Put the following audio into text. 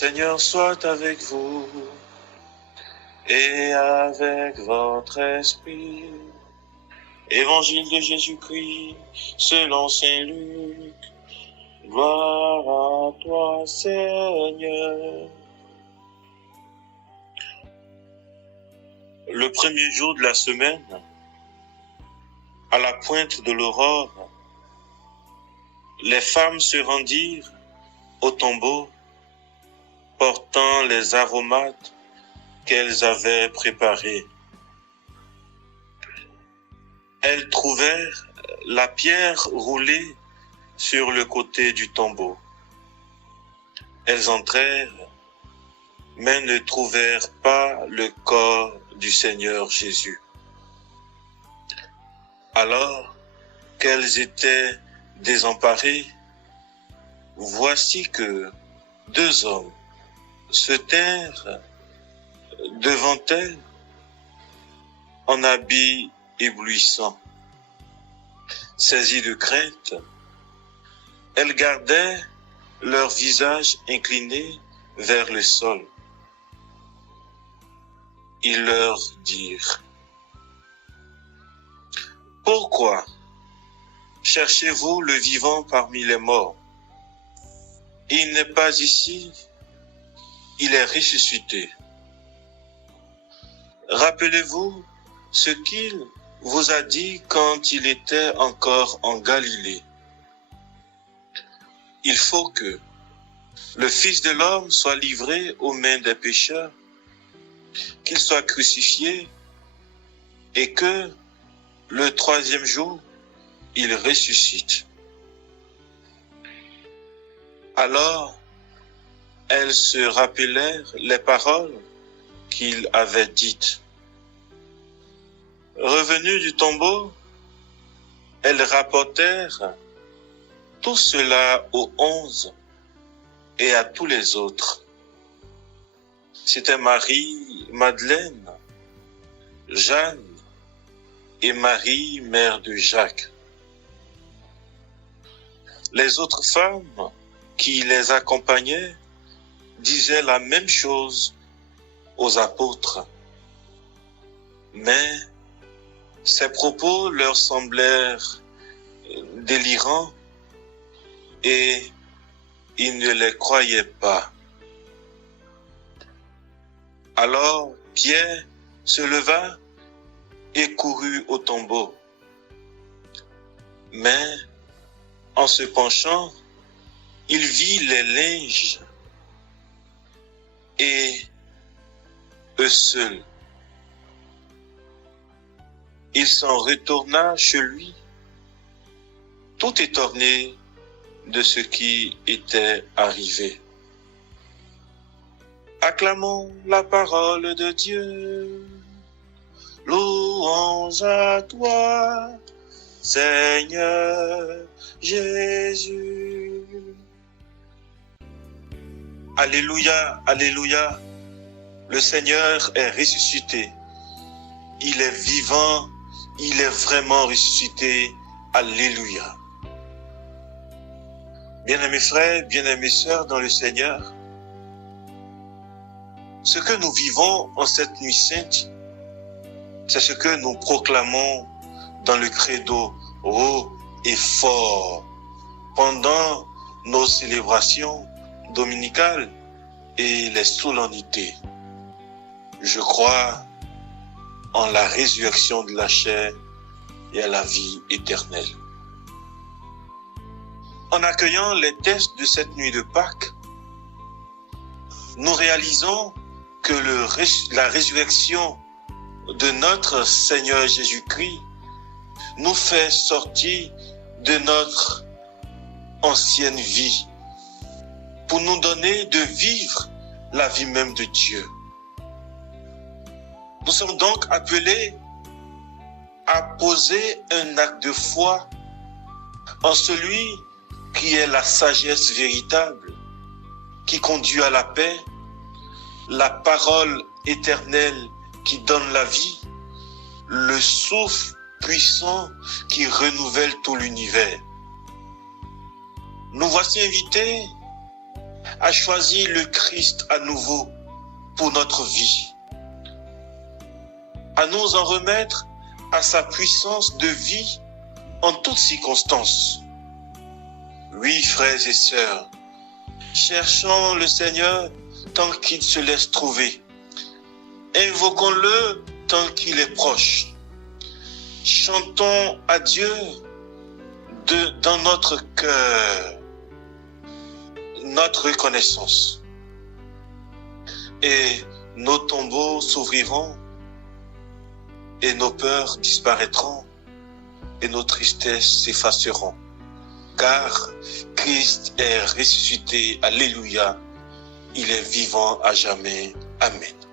Seigneur soit avec vous et avec votre esprit. Évangile de Jésus-Christ selon saint Luc. Gloire à toi, Seigneur. Le premier jour de la semaine, à la pointe de l'aurore, les femmes se rendirent au tombeau portant les aromates qu'elles avaient préparés. Elles trouvèrent la pierre roulée sur le côté du tombeau. Elles entrèrent, mais ne trouvèrent pas le corps du Seigneur Jésus. Alors qu'elles étaient désemparées, voici que 2 hommes se tinrent devant elles en habits éblouissants. Saisies de crainte, elles gardaient leur visage incliné vers le sol. Ils leur dirent: « Pourquoi cherchez-vous le vivant parmi les morts? Il n'est pas ici, il est ressuscité. Rappelez-vous ce qu'il vous a dit quand il était encore en Galilée. Il faut que le Fils de l'homme soit livré aux mains des pécheurs, qu'il soit crucifié et que le 3e jour, il ressuscite. » Alors, elles se rappelèrent les paroles qu'il avait dites. Revenues du tombeau, elles rapportèrent tout cela aux 11 et à tous les autres. C'était Marie Madeleine, Jeanne et Marie, mère de Jacques. Les autres femmes qui les accompagnaient disaient la même chose aux apôtres. Mais ces propos leur semblèrent délirants et ils ne les croyaient pas. Alors Pierre se leva et courut au tombeau. Mais en se penchant, il vit les linges et eux seuls. Il s'en retourna chez lui, tout étonné de ce qui était arrivé. Acclamons la parole de Dieu. Louange à toi, Seigneur Jésus. Alléluia, alléluia. Le Seigneur est ressuscité. Il est vivant, il est vraiment ressuscité. Alléluia. Bien-aimés frères, bien-aimés sœurs dans le Seigneur, ce que nous vivons en cette nuit sainte, c'est ce que nous proclamons dans le credo haut et fort pendant nos célébrations dominicales et les solennités. Je crois en la résurrection de la chair et à la vie éternelle. En accueillant les textes de cette nuit de Pâques, nous réalisons que la résurrection de notre Seigneur Jésus-Christ nous fait sortir de notre ancienne vie pour nous donner de vivre la vie même de Dieu. Nous sommes donc appelés à poser un acte de foi en celui qui est la sagesse véritable, qui conduit à la paix, la parole éternelle qui donne la vie, le souffle puissant qui renouvelle tout l'univers. Nous voici invités a choisi le Christ à nouveau pour notre vie, à nous en remettre à sa puissance de vie en toutes circonstances. Oui, frères et sœurs, cherchons le Seigneur tant qu'il se laisse trouver. Invoquons-le tant qu'il est proche. Chantons à Dieu dans notre cœur notre reconnaissance. Et nos tombeaux s'ouvriront et nos peurs disparaîtront et nos tristesses s'effaceront. Car Christ est ressuscité, alléluia, il est vivant à jamais. Amen.